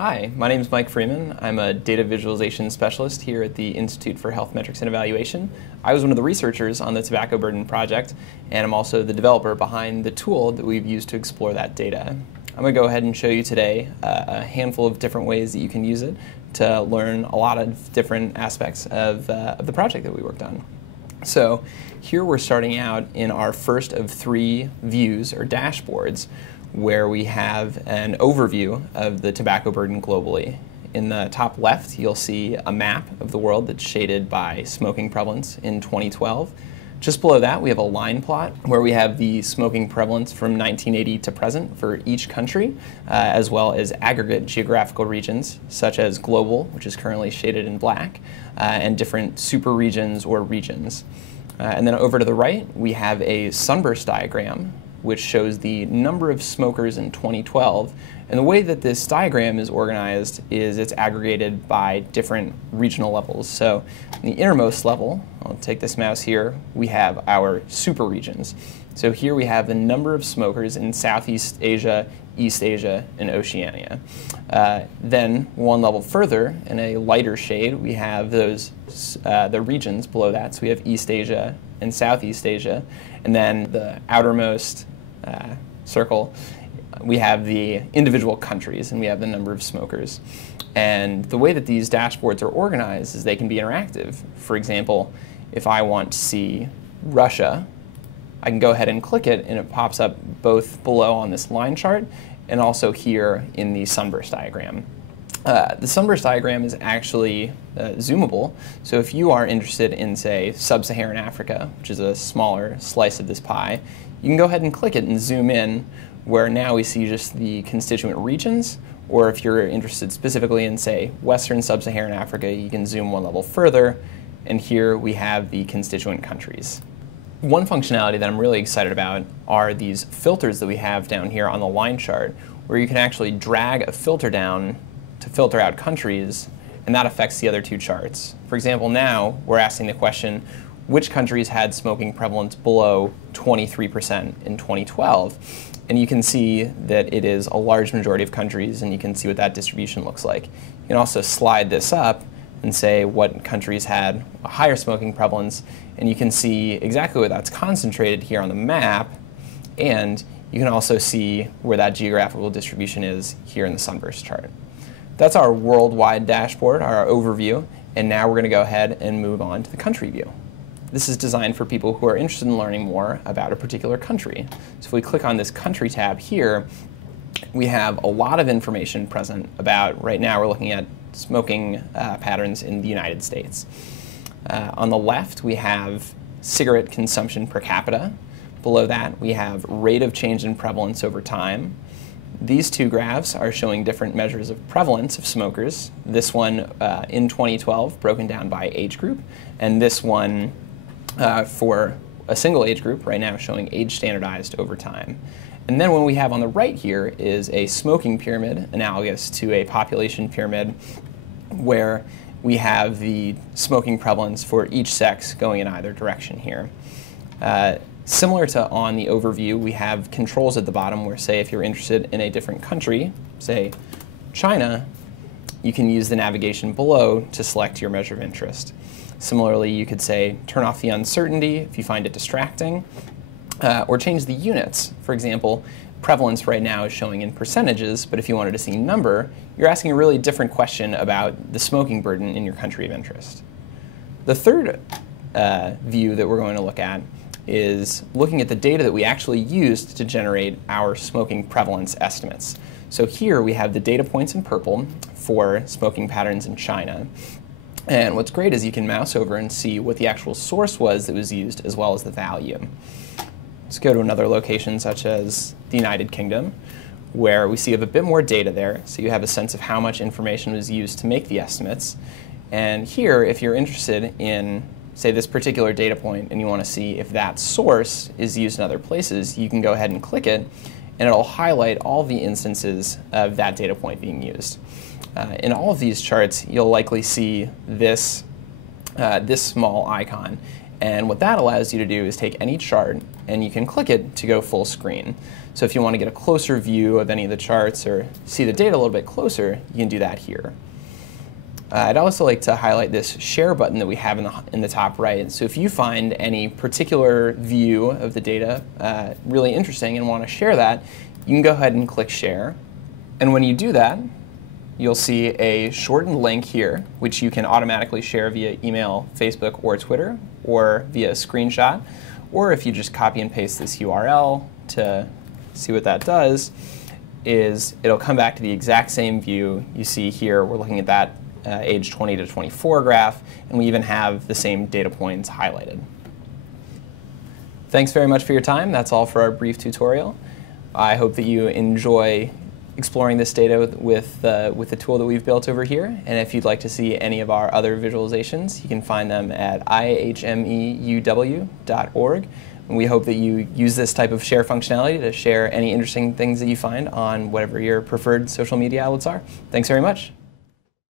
Hi, my name is Mike Freeman. I'm a data visualization specialist here at the Institute for Health Metrics and Evaluation. I was one of the researchers on the tobacco burden project, and I'm also the developer behind the tool that we've used to explore that data. I'm going to go ahead and show you today a handful of different ways that you can use it to learn a lot of different aspects of the project that we worked on. So here we're starting out in our first of three views or dashboards, where we have an overview of the tobacco burden globally. In the top left, you'll see a map of the world that's shaded by smoking prevalence in 2012. Just below that, we have a line plot where we have the smoking prevalence from 1980 to present for each country, as well as aggregate geographical regions, such as global, which is currently shaded in black, and different super regions or regions. And then over to the right, we have a sunburst diagram, which shows the number of smokers in 2012. And the way that this diagram is organized is it's aggregated by different regional levels. So in the innermost level, I'll take this mouse here, we have our super regions. So here we have the number of smokers in Southeast Asia, East Asia, and Oceania. Then one level further, in a lighter shade, we have those the regions below that. So we have East Asia and Southeast Asia. And then the outermost circle, we have the individual countries, and we have the number of smokers. And the way that these dashboards are organized is they can be interactive. For example, if I want to see Russia, I can go ahead and click it, and it pops up both below on this line chart and also here in the sunburst diagram. The sunburst diagram is actually zoomable, so if you are interested in, say, sub-Saharan Africa, which is a smaller slice of this pie, you can go ahead and click it and zoom in, where now we see just the constituent regions, or if you're interested specifically in, say, Western Sub-Saharan Africa, you can zoom one level further, and here we have the constituent countries. One functionality that I'm really excited about are these filters that we have down here on the line chart, where you can actually drag a filter down to filter out countries, and that affects the other two charts. For example, now we're asking the question, which countries had smoking prevalence below 23% in 2012? And you can see that it is a large majority of countries, and you can see what that distribution looks like. You can also slide this up and say what countries had a higher smoking prevalence, and you can see exactly where that's concentrated here on the map, and you can also see where that geographical distribution is here in the sunburst chart. That's our worldwide dashboard, our overview, and now we're going to go ahead and move on to the country view. This is designed for people who are interested in learning more about a particular country. So if we click on this country tab here, we have a lot of information present about, right now we're looking at smoking patterns in the United States. On the left, we have cigarette consumption per capita. Below that, we have rate of change in prevalence over time. These two graphs are showing different measures of prevalence of smokers. This one in 2012 broken down by age group, and this one for a single age group right now showing age standardized over time. And then what we have on the right here is a smoking pyramid analogous to a population pyramid, where we have the smoking prevalence for each sex going in either direction here. Similar to on the overview, we have controls at the bottom where, say, if you're interested in a different country, say China, you can use the navigation below to select your measure of interest. Similarly, you could say turn off the uncertainty if you find it distracting, or change the units. For example, prevalence right now is showing in percentages, but if you wanted to see number, you're asking a really different question about the smoking burden in your country of interest. The third view that we're going to look at is looking at the data that we actually used to generate our smoking prevalence estimates. So here we have the data points in purple for smoking patterns in China. And what's great is you can mouse over and see what the actual source was that was used, as well as the value. Let's go to another location such as the United Kingdom, where we see you have a bit more data there, so you have a sense of how much information was used to make the estimates. And here, if you're interested in, say, this particular data point and you want to see if that source is used in other places, you can go ahead and click it, and it'll highlight all the instances of that data point being used. In all of these charts, you'll likely see this, this small icon, And what that allows you to do is take any chart and you can click it to go full screen. So if you want to get a closer view of any of the charts or see the data a little bit closer, you can do that here. I'd also like to highlight this share button that we have in the top right. So if you find any particular view of the data really interesting and want to share that, you can go ahead and click share. And when you do that, you'll see a shortened link here, which you can automatically share via email, Facebook, or Twitter, or via screenshot. Or if you just copy and paste this URL to see what that does, is it'll come back to the exact same view you see here. We're looking at that age 20 to 24 graph, and we even have the same data points highlighted. Thanks very much for your time. That's all for our brief tutorial. I hope that you enjoy exploring this data with the tool that we've built over here. And if you'd like to see any of our other visualizations, you can find them at ihmeuw.org. And we hope that you use this type of share functionality to share any interesting things that you find on whatever your preferred social media outlets are. Thanks very much.